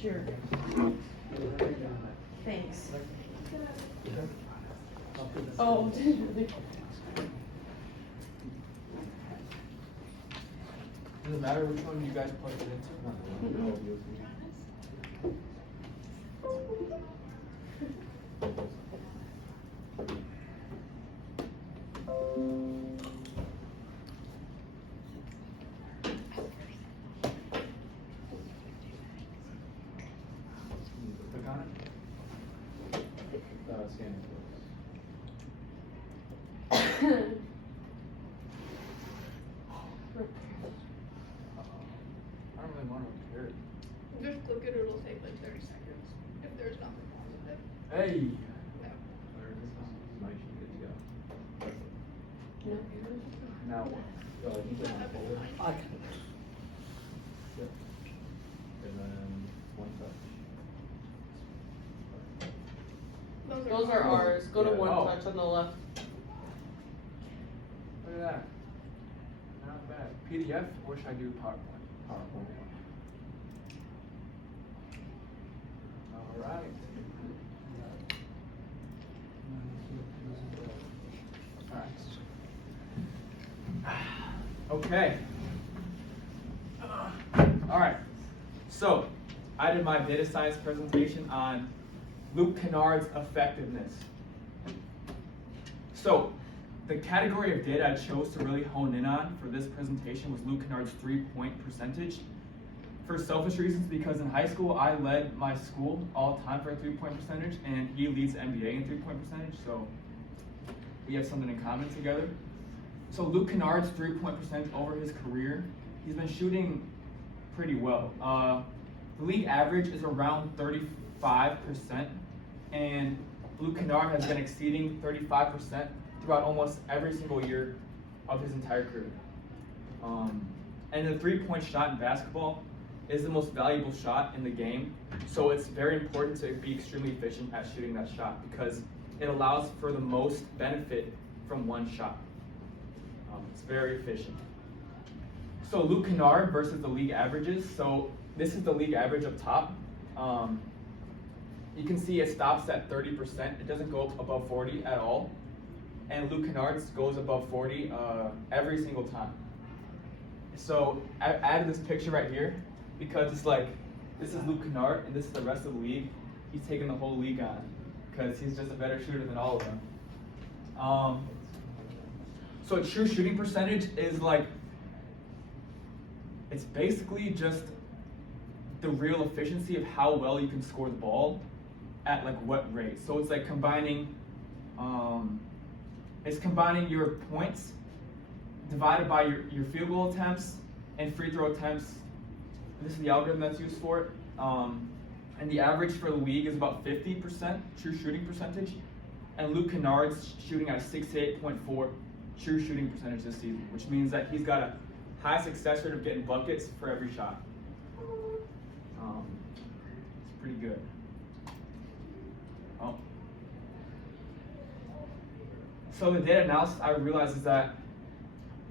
sure. Thanks. Oh, Does it matter which one you guys plug it into? Click on it. Scan it. I don't really want to repair it. Just click it, it'll take like 30 seconds if there's nothing wrong with it. Hey! Yeah. Might be good to go. No. Now what? You can hold it. Yep. And then one touch. Those are ours. Go to Yeah. one Oh. touch on the left. Look at that. Not bad. PDF, or should I do PowerPoint? PowerPoint. Alright. Alright. Okay. Alright. So, I did my data science presentation on Luke Kennard's effectiveness. So, the category of data I chose to really hone in on for this presentation was Luke Kennard's 3-point percentage. For selfish reasons, because in high school I led my school all time for a 3-point percentage, and he leads the NBA in 3-point percentage, so we have something in common together. So Luke Kennard's 3-point percentage over his career, he's been shooting pretty well. The league average is around 35%, and Luke Kennard has been exceeding 35% throughout almost every single year of his entire career. And the 3-point shot in basketball is the most valuable shot in the game, so it's very important to be extremely efficient at shooting that shot because it allows for the most benefit from one shot. It's very efficient. So Luke Kennard versus the league averages. So this is the league average up top. You can see it stops at 30%. It doesn't go up above 40 at all. And Luke Kennard's goes above 40 every single time. So I added this picture right here because it's like, this is Luke Kennard and this is the rest of the league. He's taking the whole league on because he's just a better shooter than all of them. So a true shooting percentage is like, it's basically just the real efficiency of how well you can score the ball at like what rate. So it's like combining, it's combining your points divided by your field goal attempts and free throw attempts. This is the algorithm that's used for it. And the average for the league is about 50% true shooting percentage. And Luke Kennard's shooting at a 68.4 true shooting percentage this season, which means that he's got a high success rate of getting buckets for every shot. It's pretty good. Oh. So the data analysis I realized is that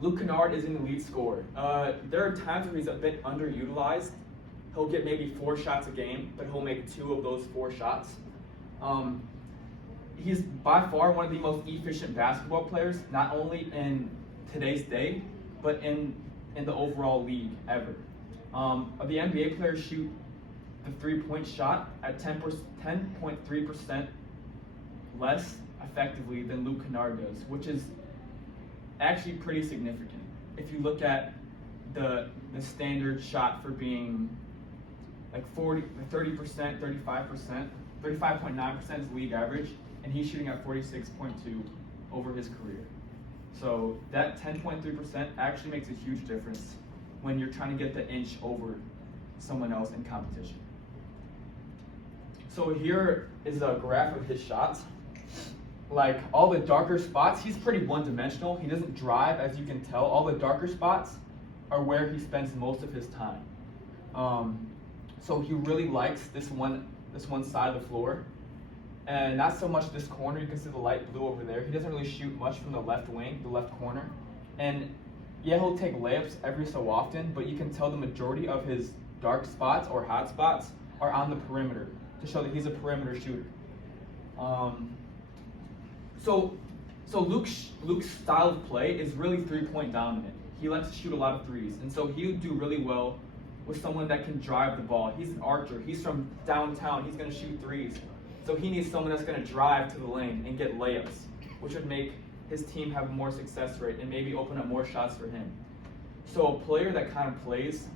Luke Kennard is an elite scorer. There are times where he's a bit underutilized. He'll get maybe 4 shots a game, but he'll make 2 of those 4 shots. He's by far one of the most efficient basketball players, not only in today's day, but in the overall league ever. The NBA players shoot the 3-point shot at 10.3% less effectively than Luke Kennard does, which is actually pretty significant. If you look at the standard shot for being like 30%, 35%, 35.9% is league average, and he's shooting at 46.2 over his career. So that 10.3% actually makes a huge difference when you're trying to get the inch over someone else in competition. So here is a graph of his shots. Like all the darker spots, he's pretty one-dimensional. He doesn't drive, as you can tell. All the darker spots are where he spends most of his time. So he really likes this one side of the floor, and not so much this corner. You can see the light blue over there. He doesn't really shoot much from the left wing, the left corner. And yeah, he'll take layups every so often, but you can tell the majority of his dark spots or hot spots are on the perimeter to show that he's a perimeter shooter. So Luke's style of play is really 3-point dominant. He likes to shoot a lot of threes, and so he would do really well with someone that can drive the ball. He's an archer. He's from downtown. He's going to shoot threes. So he needs someone that's going to drive to the lane and get layups, which would make his team have more success rate and maybe open up more shots for him. So a player that kind of plays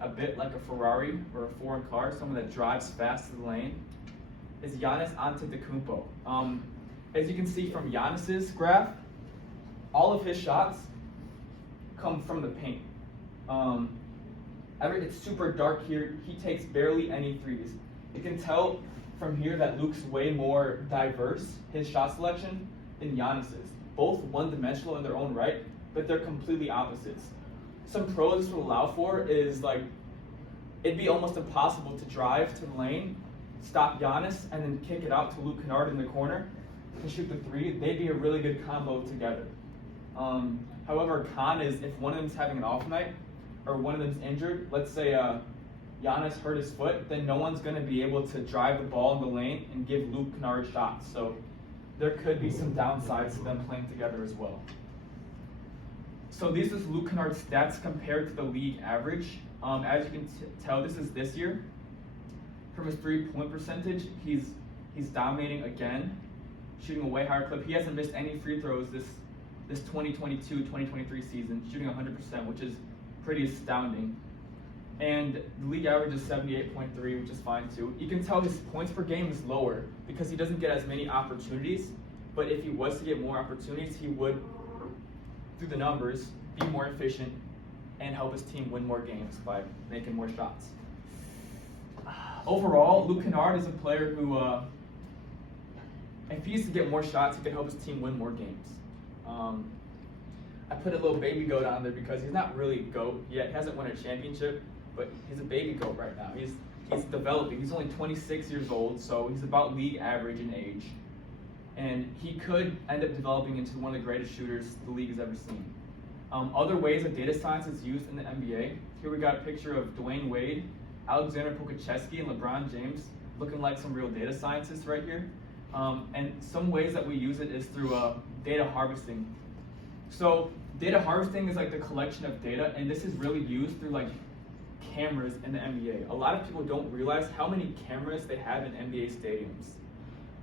a bit like a Ferrari or a foreign car, someone that drives fast to the lane, is Giannis Antetokounmpo. As you can see from Giannis's graph, all of his shots come from the paint. It's super dark here. He takes barely any threes. You can tell from here that Luke's way more diverse, his shot selection, than Giannis's. Both one-dimensional in their own right, but they're completely opposites. Some pros this would allow for is like, it'd be almost impossible to drive to the lane, stop Giannis, and then kick it out to Luke Kennard in the corner to shoot the three. They'd be a really good combo together. However, a con is if one of them's having an off night or one of them's injured, let's say Giannis hurt his foot, then no one's going to be able to drive the ball in the lane and give Luke Kennard shots. So there could be some downsides to them playing together as well. So these is Luke Kennard's stats compared to the league average. As you can tell, this is this year. From his 3-point percentage, he's dominating again, shooting a way higher clip. He hasn't missed any free throws this 2022-2023 season, shooting 100%, which is pretty astounding. And the league average is 78.3, which is fine too. You can tell his points per game is lower because he doesn't get as many opportunities. But if he was to get more opportunities, he would, through the numbers, be more efficient and help his team win more games by making more shots. Overall, Luke Kennard is a player who, if he used to get more shots, he could help his team win more games. I put a little baby goat on there because he's not really a goat yet. He hasn't won a championship, but he's a baby goat right now. He's developing. He's only 26 years old, so he's about league average in age. And he could end up developing into one of the greatest shooters the league has ever seen. Other ways that data science is used in the NBA. Here we got a picture of Dwayne Wade, Alexander Pokachevsky, and LeBron James looking like some real data scientists right here. And some ways that we use it is through data harvesting. So data harvesting is like the collection of data, and this is really used through like cameras in the NBA. A lot of people don't realize how many cameras they have in NBA stadiums.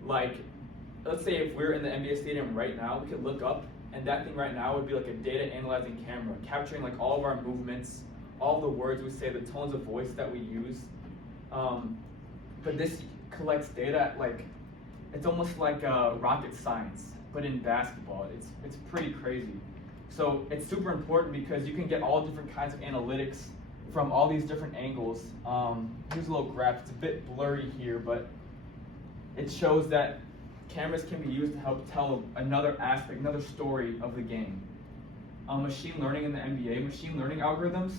Like, let's say if we're in the NBA stadium right now, we could look up, and that thing right now would be like a data analyzing camera, capturing like all of our movements, all the words we say, the tones of voice that we use. But this collects data like, it's almost like rocket science, but in basketball. It's pretty crazy. So it's super important because you can get all different kinds of analytics from all these different angles. Here's a little graph. It's a bit blurry here, but it shows that cameras can be used to help tell another aspect, another story of the game. Machine learning in the NBA, machine learning algorithms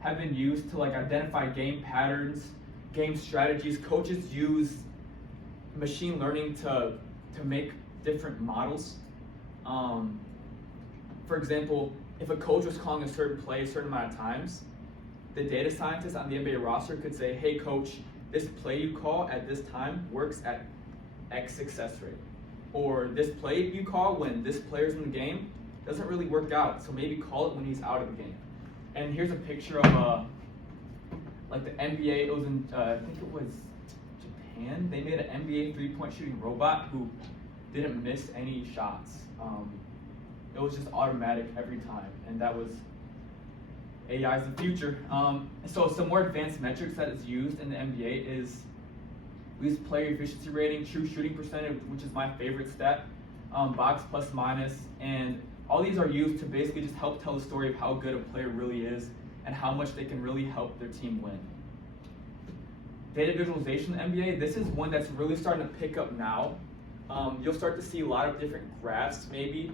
have been used to like identify game patterns, game strategies. Coaches use machine learning to make different models. For example, if a coach was calling a certain play a certain amount of times, the data scientist on the NBA roster could say, hey coach, this play you call at this time works at X success rate. Or this play you call when this player's in the game doesn't really work out, so maybe call it when he's out of the game. And here's a picture of like the NBA, it was in, I think it was Japan. They made an NBA 3-point shooting robot who didn't miss any shots. It was just automatic every time, and that was AI is the future. So some more advanced metrics that is used in the NBA is we use player efficiency rating, true shooting percentage, which is my favorite stat, box plus minus, and all these are used to basically just help tell the story of how good a player really is and how much they can really help their team win. Data visualization in the NBA, this is one that's really starting to pick up now. You'll start to see a lot of different graphs maybe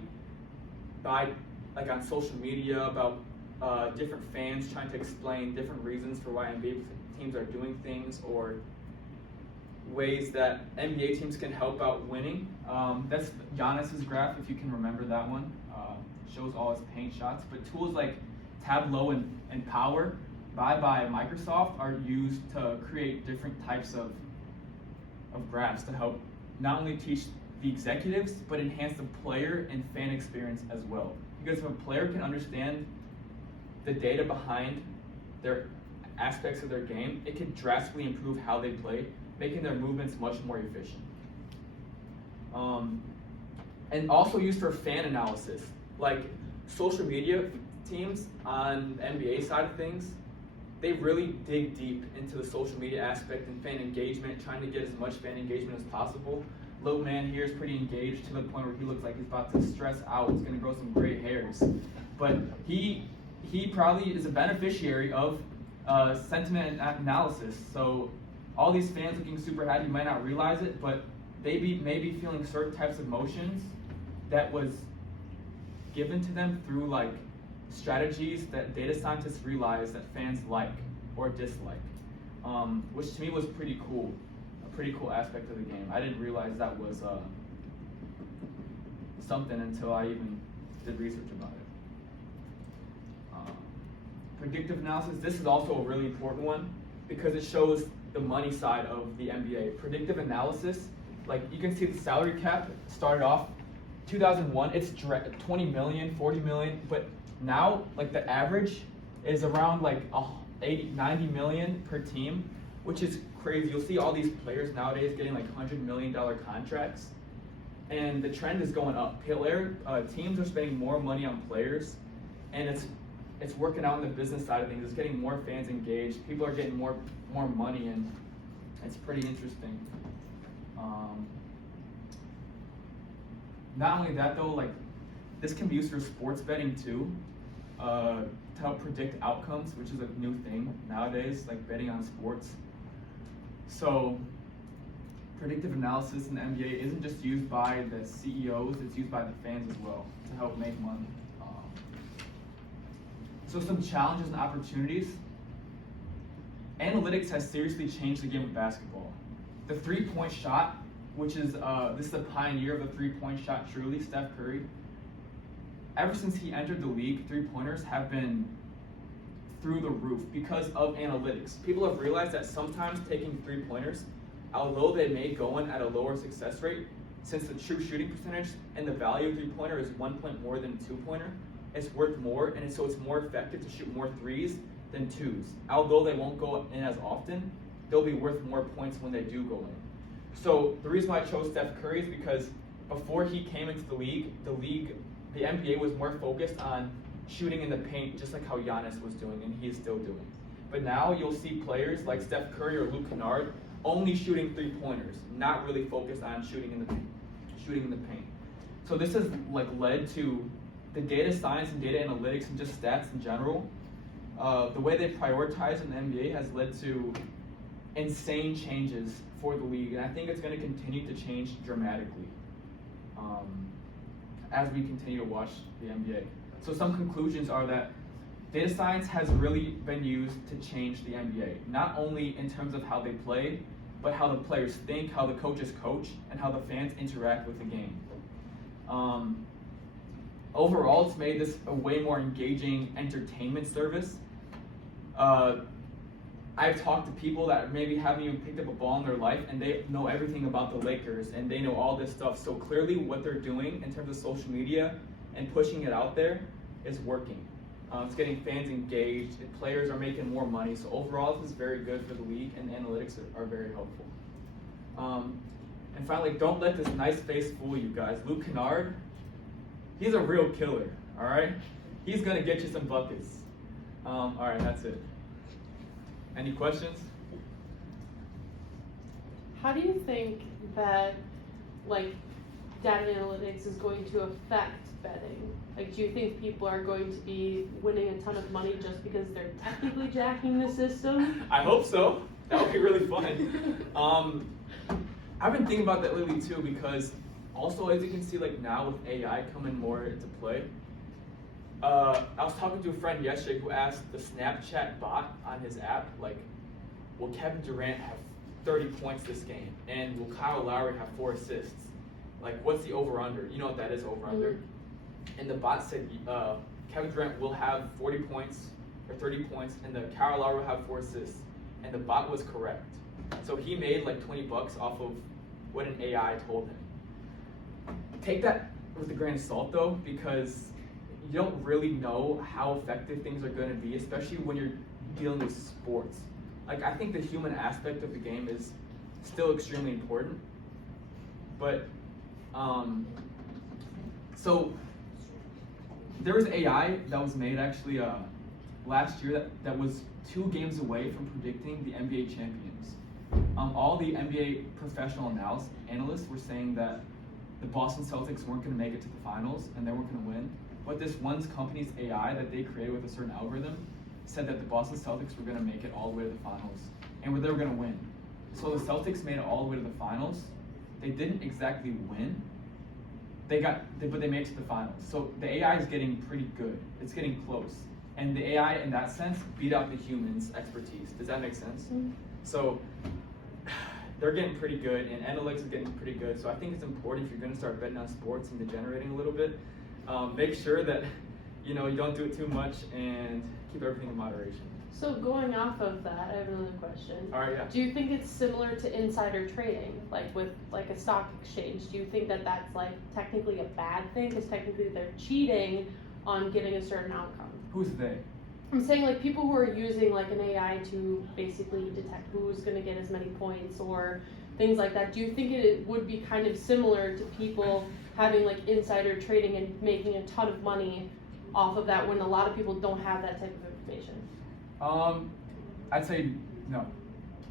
like on social media about different fans trying to explain different reasons for why NBA teams are doing things or ways that NBA teams can help out winning. That's Giannis's graph, if you can remember that one. Shows all his paint shots, but tools like Tableau and Power by Microsoft are used to create different types of graphs to help not only teach the executives, but enhance the player and fan experience as well. Because if a player can understand the data behind their aspects of their game, it can drastically improve how they play, making their movements much more efficient. And also used for fan analysis, like social media teams on the NBA side of things, they really dig deep into the social media aspect and fan engagement, trying to get as much fan engagement as possible. Little man here is pretty engaged to the point where he looks like he's about to stress out. He's going to grow some gray hairs. But he probably is a beneficiary of sentiment analysis. So all these fans looking super happy, you might not realize it, but they may be feeling certain types of emotions that was given to them through like strategies that data scientists realize that fans like or dislike, which to me was pretty cool. Pretty cool aspect of the game. I didn't realize that was something until I even did research about it. Predictive analysis, this is also a really important one because it shows the money side of the NBA. Predictive analysis, like you can see the salary cap started off 2001, it's 20 million, 40 million, but now like the average is around like 80, 90 million per team, which is crazy. You'll see all these players nowadays getting like $100 million contracts, and the trend is going up. Teams are spending more money on players, and it's working out in the business side of things. It's getting more fans engaged. People are getting more money, and it's pretty interesting. Not only that though, like this can be used for sports betting too, to help predict outcomes, which is a new thing nowadays, like betting on sports. So predictive analysis in the NBA isn't just used by the CEOs, it's used by the fans as well to help make money. So some challenges and opportunities. Analytics has seriously changed the game of basketball. The three-point shot, which is, this is the pioneer of the three-point shot truly, Steph Curry. Ever since he entered the league, three-pointers have been through the roof because of analytics. People have realized that sometimes taking three-pointers, although they may go in at a lower success rate, since the true shooting percentage and the value of three-pointer is 1 point more than a two-pointer, it's worth more, and so it's more effective to shoot more threes than twos. Although they won't go in as often, they'll be worth more points when they do go in. So the reason why I chose Steph Curry is because before he came into the NBA was more focused on shooting in the paint, just like how Giannis was doing, and he is still doing. But now you'll see players like Steph Curry or Luke Kennard only shooting three-pointers, not really focused on shooting in the paint. So this has like led to the data science and data analytics and just stats in general. The way they prioritize in the NBA has led to insane changes for the league, and I think it's going to continue to change dramatically as we continue to watch the NBA. So some conclusions are that data science has really been used to change the NBA, not only in terms of how they play, but how the players think, how the coaches coach, and how the fans interact with the game. Overall, it's made this a way more engaging entertainment service. I've talked to people that maybe haven't even picked up a ball in their life, and they know everything about the Lakers, and they know all this stuff. So clearly what they're doing in terms of social media and pushing it out there is working. It's getting fans engaged, and players are making more money. So overall, this is very good for the league, and analytics are very helpful. And finally, don't let this nice face fool you guys. Luke Kennard, he's a real killer, all right? He's going to get you some buckets. All right, that's it. Any questions? How do you think that, like, data analytics is going to affect betting? Like, do you think people are going to be winning a ton of money just because they're technically jacking the system? I hope so. That would be really fun. I've been thinking about that lately too, because also, as you can see, like now with AI coming more into play, I was talking to a friend yesterday who asked the Snapchat bot on his app, like, will Kevin Durant have 30 points this game? And will Kyle Lowry have 4 assists? Like, what's the over-under? You know what that is, over-under? And the bot said Kevin Durant will have 40 points, or 30 points, and the Kyle Lowry had 4 assists, and the bot was correct. So he made like $20 off of what an AI told him. Take that with a grain of salt though, because you don't really know how effective things are going to be, especially when you're dealing with sports. Like, I think the human aspect of the game is still extremely important, but so there was AI that was made actually last year that was 2 games away from predicting the NBA champions. All the NBA professional analysts were saying that the Boston Celtics weren't going to make it to the finals and they weren't going to win. But this one company's AI that they created with a certain algorithm said that the Boston Celtics were going to make it all the way to the finals and they were going to win. So the Celtics made it all the way to the finals. They didn't exactly win. But they made it to the finals. So the AI is getting pretty good. It's getting close. And the AI, in that sense, beat out the humans' expertise. Does that make sense? Mm-hmm. So they're getting pretty good, and analytics is getting pretty good. So I think it's important if you're going to start betting on sports and degenerating a little bit, make sure that you don't do it too much and keep everything in moderation. So going off of that, I have another question. All right, yeah. Do you think it's similar to insider trading, like with like a stock exchange? Do you think that that's like technically a bad thing because technically they're cheating on getting a certain outcome? Who's they? I'm saying like people who are using like an AI to basically detect who's going to get as many points or things like that. Do you think it would be kind of similar to people having like insider trading and making a ton of money off of that when a lot of people don't have that type of information? I'd say no.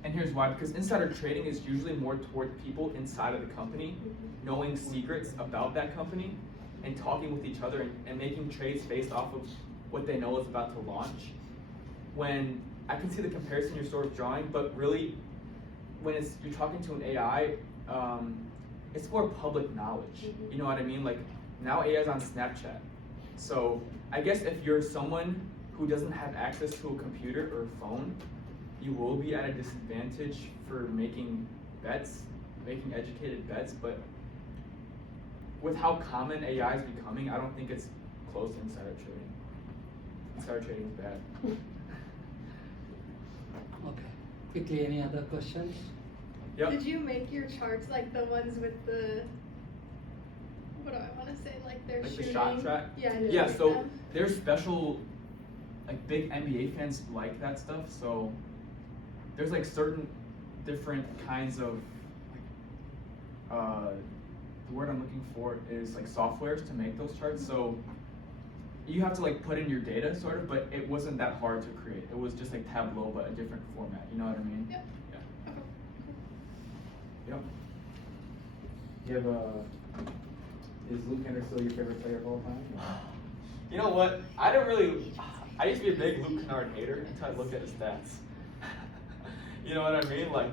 And here's why, because insider trading is usually more toward people inside of the company, knowing secrets about that company and talking with each other and making trades based off of what they know is about to launch. When I can see the comparison you're sort of drawing, but really when you're talking to an AI, it's more public knowledge. You know what I mean? Like now AI is on Snapchat. So I guess if you're someone who doesn't have access to a computer or a phone, you will be at a disadvantage for making bets, making educated bets, but with how common AI is becoming, I don't think it's close to insider trading. Insider trading is bad. Okay. Quickly, any other questions? Yep. Did you make your charts like the ones with the, what do I want to say, like they're Like shooting? the shot track? Yeah, Yeah, so there's special, like big NBA fans like that stuff, so there's like certain different kinds of, the word I'm looking for is like softwares to make those charts. So you have to like put in your data sort of, but it wasn't that hard to create. It was just like Tableau, but a different format. You know what I mean? Yep. Yeah. Okay. Yep. You have is Luke Kennard still your favorite player of all time? You know what? I used to be a big Luke Kennard hater until I looked at his stats. You know what I mean? Like,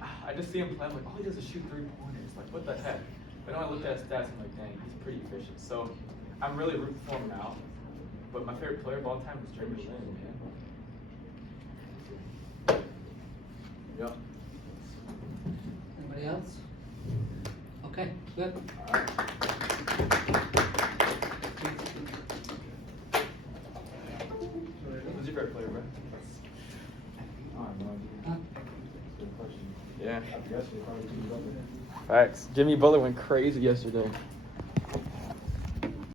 I just see him play, I'm like, all he does is shoot 3-pointers. Like, what the heck? But then when I looked at his stats, I'm like, dang, he's pretty efficient. So I'm really rooting for him now. But my favorite player of all time is Jeremy Lin, man. Yep. Anybody else? Okay, good. All right. Who's your favorite player, bro? I have no idea. Huh? Good question. Yeah. I guess you're probably too brother. Facts. Jimmy Butler went crazy yesterday.